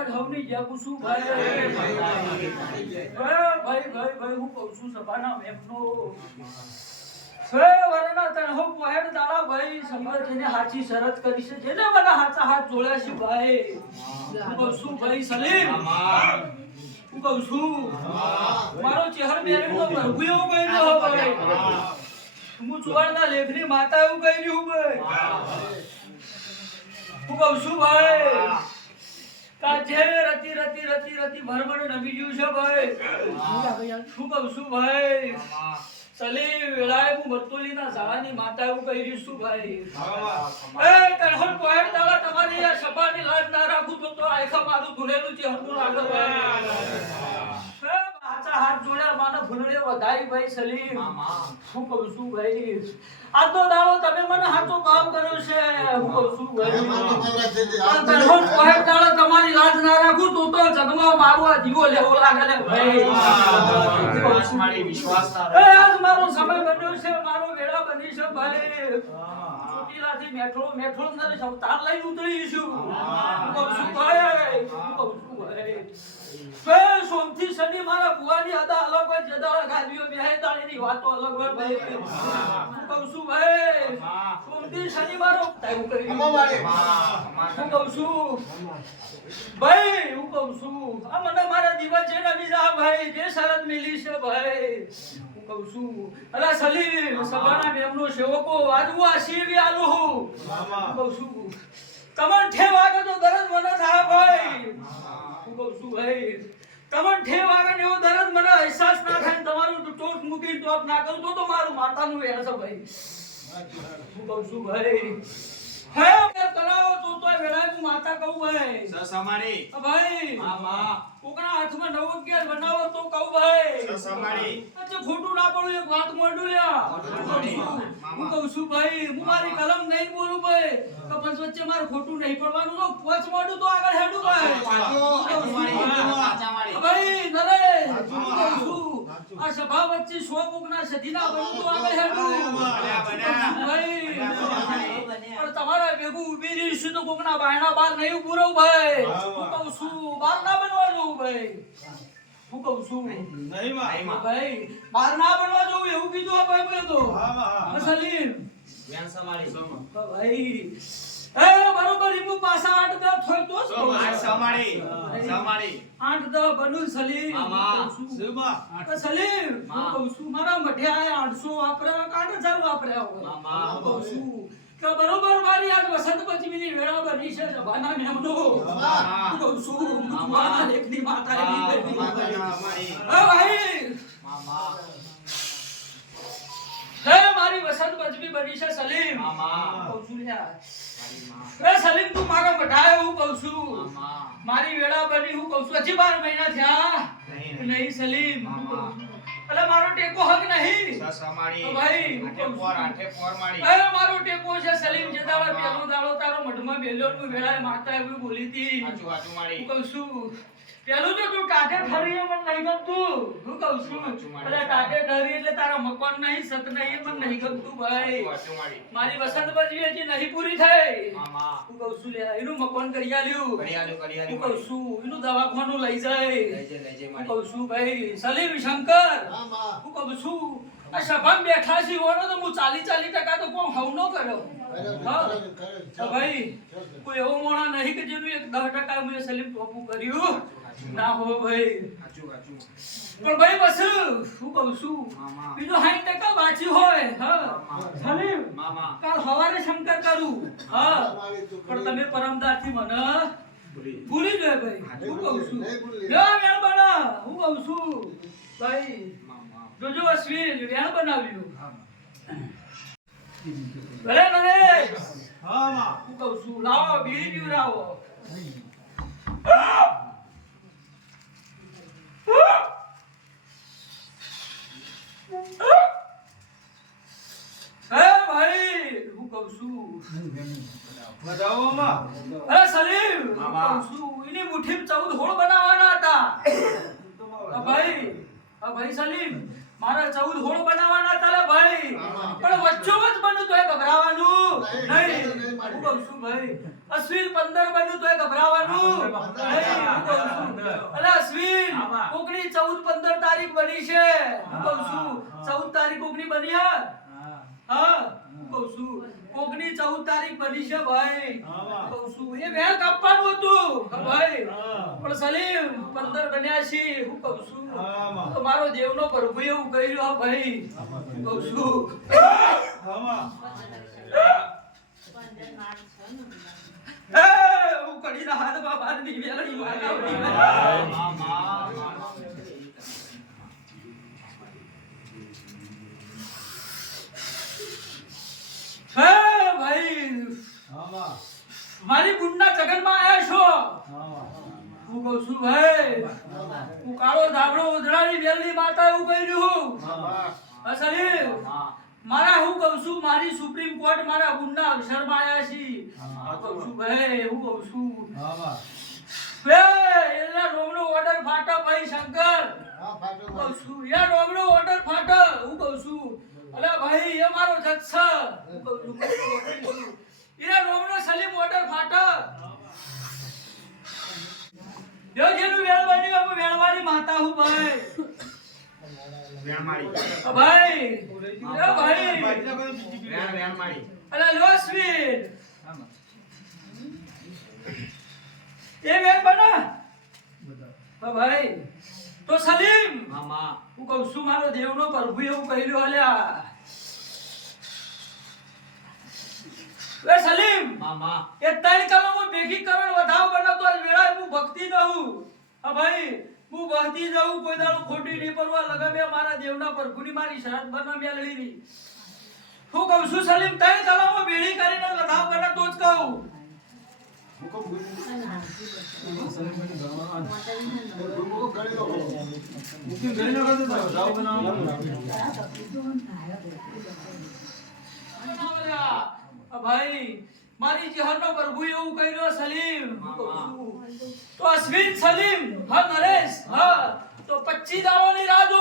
મહારાજ હવની ગયા કુસુ ભાઈ ભાઈ હું કહું છું સભાના મેમનો વરના તણ હો પોહેડ દાડા ભાઈ સભા જેને હાચી શરત કરી છે જેને મને હાચા હાથ જોડ્યા છે ભાઈ હું કહું છું ભાઈ સલીમ હું કહું છું મારો ચહેર બેરીનો ભરગુયો કર્યો ભાઈ હું ચુવાડના લેખની માતા એવું કર્યું ભાઈ હું કહું છું ભાઈ કાજે રતી રતી રતી રતી ભરમણ નમી ગયું છે ભાઈ હું કહું છું ભાઈ સલીમ વેળાએ હું મરતોલીના ઝાડાની માતા એવું કહી છું ભાઈ એ તણહલ પોહેડ દાડા તમારી આ સભાની લાજ ના રાખું તો આખા મારું ધુલેલું છે હરનું લાગે ભાઈ આચા હાથ જોડ્યા માનો ભૂલડે વધાઈ ભાઈ સલીમ હું કહું છું ભાઈ આજનો દાડો તમે મને હાચો કામ કર્યો છે હું કહું છું ભાઈ તણહલ પોહેડ દાડા તમારી લાજ ના રાખું તો જગમાં મારું આ જીવો લેવો લાગે ને ભાઈ મારી વિશ્વાસ આજ મારો સમય બન્યો છે મારો વેળા બની છે ભાઈ ચોટીલાથી મેઠો અંદર અવતાર લઈને ઉતરી છું હું કહું છું ભાઈ સોમથી શનિ મારા ભુવાની હતા અલગ હોય જદાળા ગાદીઓ બેહે દાળીની વાતો અલગ હોય ભાઈ હું કહું છું ભાઈ સોમથી શનિ મારો ટાઈમ કરી હું કહું છું ભાઈ હું કહું છું આ મને મારા દિવસ છે ને બીજા ભાઈ જે શરત મિલી છે ભાઈ હું કહું છું અલા સલીમ સભાના મેમનો સેવકો આજુ આ શિવી આલુ હું કહું છું કમન ઠે વાગે તો દરદ મને થાય ભાઈ હું કહું છું ભાઈ કમન ઠે વાગે ને એવો દરદ મને અહેસાસ ના થાય તમારું ટોટ મૂકી ટોપ ના કરું તો મારું માતાનું વેણ છે ભાઈ હું કહું છું ભાઈ હે તલાવ તો વેળાનું માતા કહું ભાઈ સસમાડી ભાઈ મામા કોકના હાથમાં નવો ગેર બનાવો તો કહું ભાઈ સસમાડી અચ્છા ખોટું ના પડું એક વાત મોડું લ્યા હું કહું છું ભાઈ હું મારી કલમ નહીં બોલું ભાઈ કપંચ વચ્ચે મારે ખોટું નહીં પડવાનું તો પોચ મોડું તો આગળ હેડું ભાઈ ભાઈ નરેશ હું કહું છું આ સભા વચ્ચે 100 કોકના સદીના બનું તો આગળ હેડું ભાઈ પણ તમારા ભેગું ઊભી રહીશું તો કોકના બાયણા બાર નહીં ઉભું રહું ભાઈ હું કહું છું બાર ના બનવા જવું ભાઈ હું કહું છું નહીં ભાઈ બાર ના બનવા જવું એવું કીધું આ ભાઈ બોલે તો સલીમ વેણ સમાડી ભાઈ એ બરોબર રીમુ પાસા 8 10 થોય તો સમાડી 8 10 બનું સલીમ મામા સલીમ હું કહું છું મારા મઢિયા 800 વાપર્યા 8000 વાપર્યા મામા હું કહું છું કે બરોબર મારી આજ વસંત પંચમીની વેળા બની છે સભાના મેમનો હું કહું છું મારા લેખની માતા એની ભાઈ મામા હે મારી વસંત પંચમી બની છે સલીમ મામા કહું છું યાર એ સલીમ તું મારા મઢાયો હું કહું છું મારી વેળા બની હું કહું છું હજી 12 મહિના થયા નહીં સલીમ અલે મારો ટેકો હક નહીં સસમાડી ભાઈ આઠે પોર માડી એ મારો ટેકો છે સલીમ જેદાવા પેલો દાડો તારો મઢમાં બેલ્યો નું વેળાએ માતા એવું બોલી હતી આચુ માડી હું કહું છું પેલું તો તું કાઢે ઠરીએ મને નહીં ગમતું હું કહું છું અલે કાઢે ઠરી એટલે તારા મકાન નહીં સત નહીં મને નહીં ગમતું ભાઈ મારી વસંત પંચમી હજી નહીં પૂરી થઈ મામા હું કહું છું લે એનું મકાન કરી આલ્યું કરિયાલું હું કહું છું એનું દવાખાનું લઈ જાય લઈ હું કહું છું ભાઈ સલીમ શંકર હું કહું છું આ સભામાં બેઠા છે ઓનો તો હું 40% તો કોમ હવ ન કર્યો હા ભાઈ કોઈ એવો મોણા નહીં કે જેનું એક 10% મેં સલીમ ટોપું કર્યું ના હો ભાઈ પણ ભાઈ બસ હું કહું છું બીજો 60% બાકી હોય હા સલીમ મામા કાલ સવારે શંકર કરું હા પણ તમે પરમદારથી મને ભૂલી ગયો ભાઈ હું કહું છું લ્યો વેણ બના હું કહું છું ભાઈ જોજો અશ્વિન વેણ બનાવ્યું ભલે નરેશ હું કહું છું લાવો બીડી પીવડાવો હે ભાઈ હું કહું છું અરે સલીમ હું કહું છું એની મુઠ્ઠીમાં 14 હોળ બનાવવાના હતા ભાઈ સલીમ મારા 14 હોળ બનાવવાના હતા ભાઈ પણ વચ્ચોવચ બનું તો ગભરાવાનું નહીં હું કહું છું છું ભાઈ અશ્વિન 15 બન્યું તોય ગભરાવાનું નહીં હું કહું છું અલા અશ્વિન કોકની 14 15 તારીખ બની છે હું કહું છું 14 તારીખ કોકની બની હે હા હું કહું છું કોકની 14 તારીખ બની છે ભાઈ કહું છું એ વેલ કાપવાનું હતું ભાઈ પણ સલીમ 15 બન્યા છે હું કહું છું તમારો દેવનો પ્રભુ એવું કહ્યું હા ભાઈ હું કહું છું હું કડીના હાથમાં બારની વેલડી વાગાવડી હે ભાઈ મારી બુનના જગનમાં આયા છો હું કહું છું ભાઈ હું કાળો ધાબળો ઉધડાની વેલડી માતા એવું કહ્યું અસલી મારા હું કહું છું મારી સુપ્રીમ કોર્ટ મારા બુનના અક્ષરમાં આયા છે કહું છું ભાઈ હું કહું છું બે એના રોમનો ઓર્ડર ફાટો ભાઈ શંકર કહું છું યાર રોમનો ઓર્ડર ફાટો હું કહું છું અલે ભાઈ એ મારો જજ છે હું કહું છું એના રોમનો સલીમ ઓર્ડર ફાટો યો જેનું વેળ બની ગયું વેળવાળી માતા હું ભાઈ વેણમાળી ભાઈ એ ભાઈ વેણમાળી અલા લોસ્વીર એ વેળ બના ભાઈ તો સલીમ મામા હું કહું છું મારો દેવનો પ્રભુ એવું કહ્યું અલ્યા એ સલીમ મામા એ ત્રણ કલમો ભેગી કરણ વધાવ બનાવતો આજ વેળાએ હું ભક્તિ દઉં હા ભાઈ હું બહતી જાઉં કોઈ દાડો ખોટી નહીં પરવા લગાવે મારા દેવના પ્રભુની મારી શરત બના મેળવીની હું કહું છું સલીમ ત્રણ કલમો ભેગી કરીને વધાવ બનાવતો જ કહું ભાઈ મારી જહરનો પ્રભુ એવું કહ્યું સલીમ તો અશ્વિન સલીમ હા નરેશ હા તો 25 દાડોની રાહ જો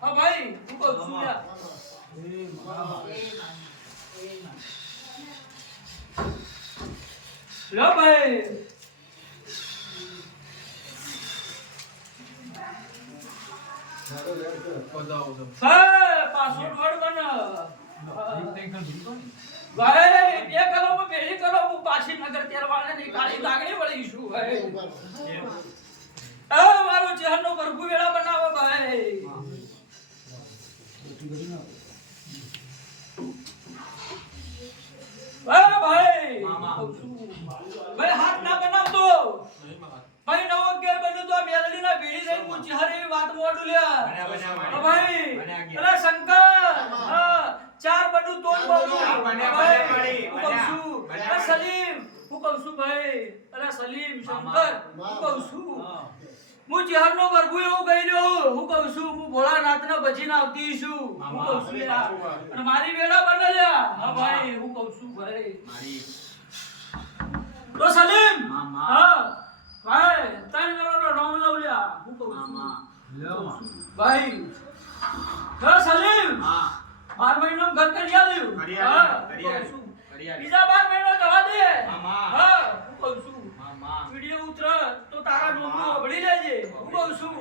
હા ભાઈ હું કહું છું લો ભાઈ પાછો દોડ બના ભાઈ બે કલમો પેલી કલમ હું પાછી નગર તેરવાને ની કાળી લાગણી વળી છું ભાઈ મારો ચહેરનો પ્રભુ વેળા બનાવો ભાઈ ભાઈ ભાઈ હાથ ના બનાવતો ભાઈ 9 11 બન્યું તો મેલડી ના ભીડી જઈને હું ચહેર એવી વાત મોડું લ્યા ભાઈ અરે શંકર હા 4 બન્યું તો બોલું ભાઈ હું કહું છું અરે સલીમ હું કહું છું ભાઈ અરે સલીમ શંકર હું કહું છું હું ચહેરનો પ્રભુ એવું કહી રહ્યો હું કહું છું હું ભોળાનાથના ભજીને આવતી છું હું કહું છું અને મારી વેળા બદલ્યા હા ભાઈ હું કહું છું ભાઈ તો સલીમ હા ભાઈ તન કરોડનો નામ લઉં લ્યા હું કહું છું ભાઈ તો સલીમ હા 12 મહિનો ઘર કરી આલ્યું હા બીજા 12 મહિનો જવા દે હા હું કહું છું વિડિયો ઉતર તો તારા નોમનો ઓબળી લેજે હું કહું છું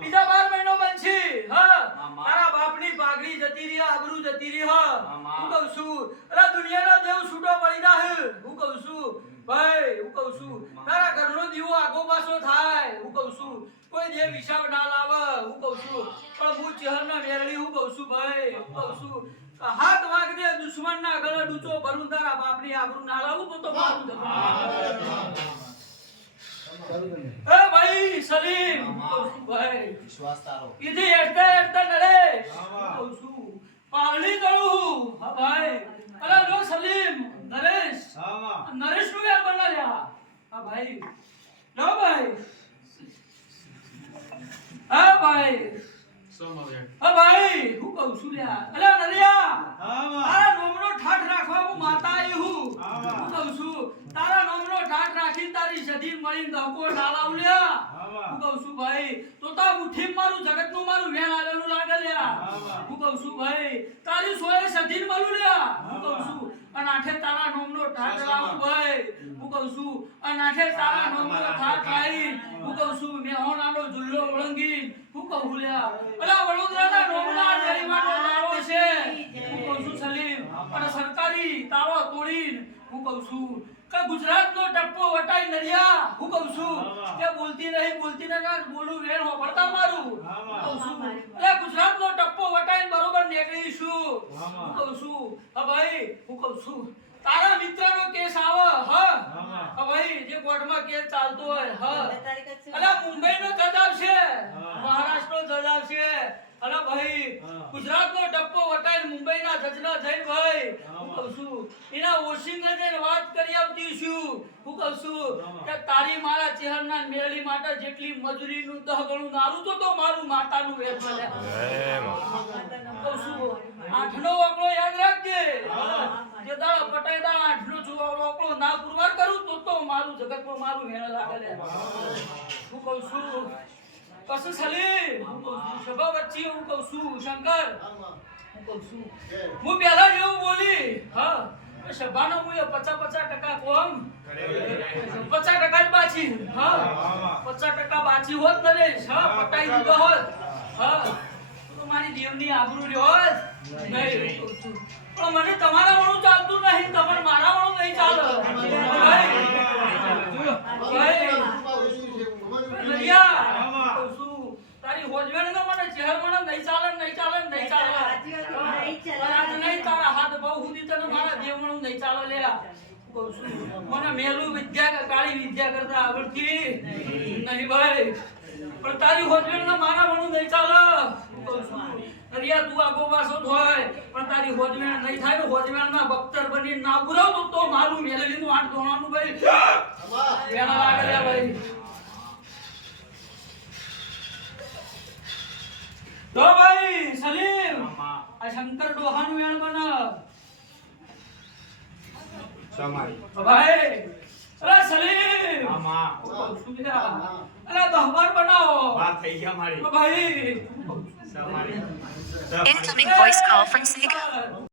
બીજા 12 મહિનો બનશે હા તારા બાપની પાઘડી જતી રહી આબરૂ જતી રહી હા હું કહું છું અરે દુનિયાનો દેવ છૂટો પડી જાહે હું કહું છું ભાઈ હું કહું છું તારા ઘરનો દીવો આગો પાછો થાય હું કહું છું કોઈ દેવ હિસાબ ના લાવે હું કહું છું પણ હું ચહેરના મેરડી હું કહું છું ભાઈ હું કહું છું હાથ વાગદે દુશ્મનના ગળે ડૂચો ભરું તારા બાપની આબરૂ ના લાવું તો મારું એ ભાઈ સલીમ ભાઈ વિશ્વાસ તારો ઈથી એડતા નરેશ કહું છું પાવલી કરું હા ભાઈ અરે લો સલીમ નરેશ નરેશ નું યાર બના લ્યા હા ભાઈ લો ભાઈ હા ભાઈ હા ભાઈ હું કહું છું લ્યા અલે નરિયા તારા નોમનો ઠાઠ રાખવા હું માતા આવી હું કહું છું તારા નોમનો ઠાઠ રાખીને તારી સદી મળીને ધક્કો ના લાવલ્યા હું કહું છું ભાઈ તો તા મુઠ્ઠી મારું જગતનું મારું વેણ આલેલું લાગે લ્યા હું કહું છું ભાઈ તારી સોએ સદી મળું લ્યા હું કહું છું અને આઠે તારા નોમનો ઠાક લાવું ભાઈ હું કહું છું અને આઠે તારા નોમનો ઠાક લાવી હું કહું છું મેહોણાનો જુલ્લો ઓળંગી હું કહું લ્યા અલા વડોદરાના નોમના જરીવાનો તાળો છે હું કહું છું સલીમ અને સરકારી તાળો તોડીને હું કહું છું કે ગુજરાતનો ટપ્પો વટાઈ નરિયા હું કહું છું કે બોલતી ના બોલું વેણ હોભળતા મારું હું કહું છું અરે ગુજરાતનો ટપ્પો વટાઈને બરોબર નીકળીશું હું કહું છું હા ભાઈ હું કહું છું તારા મિત્રનો કેસ આવે હા ભાઈ જે કોર્ટમાં કેસ ચાલતો હોય હા અલા મુંબઈનો જજ આવશે મહારાષ્ટ્રનો જજ આવશે અલા ભાઈ ગુજરાતનો ટપ્પો વટાઈને મુંબઈના જજના જઈને ભાઈ હું કહું છું એના ઓશિંગને જઈને વાત કરી આવતી છું હું કહું છું કે તારી મારા ચહેરના મેળી માટે જેટલી મજૂરીનું 10 ગણું નારું તો મારું માતાનું વેર મળે કહું છું આઠનો આંકડો યાદ રાખજે જે દાડા પટાઈ દાડા આઠનો જુવાળો આંકડો ના પુરવાર કરું તો મારું જગતમાં મારું વેણ લાગે હું કહું છું કશું સલીમ સભા વચ્ચે હું કહું છું શંકર હું કહું છું હું પહેલા જેવું બોલી હા સભાનો હું 50% કોમ 50% જ બાચી હા 50% બાચી હોત ને રે હા પટાઈ દીધો હોત હા તો મારી દેવની આબરૂ રહ્યો હોત નહીં પણ મને તમારા વાળું ચાલતું નહીં તમારે મારા વાળું નહીં ચાલે તારી હોજવેણ ને મને ચહેર મને નહીં ચાલે આજ નહીં તારા હાથ બહુ સુધી તને મારા દેવણું નહીં ચાલે લે કહું છું મને મેલું વિદ્યા કે કાળી વિદ્યા કરતા આવડતી નહીં ભાઈ પણ તારી હોજવેણ ને મારા વણું નહીં ચાલે કહું છું અરિયા તું આગો પાછો થાય પણ તારી હોજવેણ નહીં થાય હોજવેણ ના બખ્તર બની ના પુરાવ તો મારું મેલેલીનું આઠ ધોણાનું ભાઈ વેણા લાગે ભાઈ તો ભાઈ સલીમ આ શંકર ડોહાનું વેણ બના સમારી ભાઈ અરે સલીમ આમાં અરે દહબાર બનાવો વાત થઈ ગયા મારી ભાઈ સમારી Incoming voice call from Sega.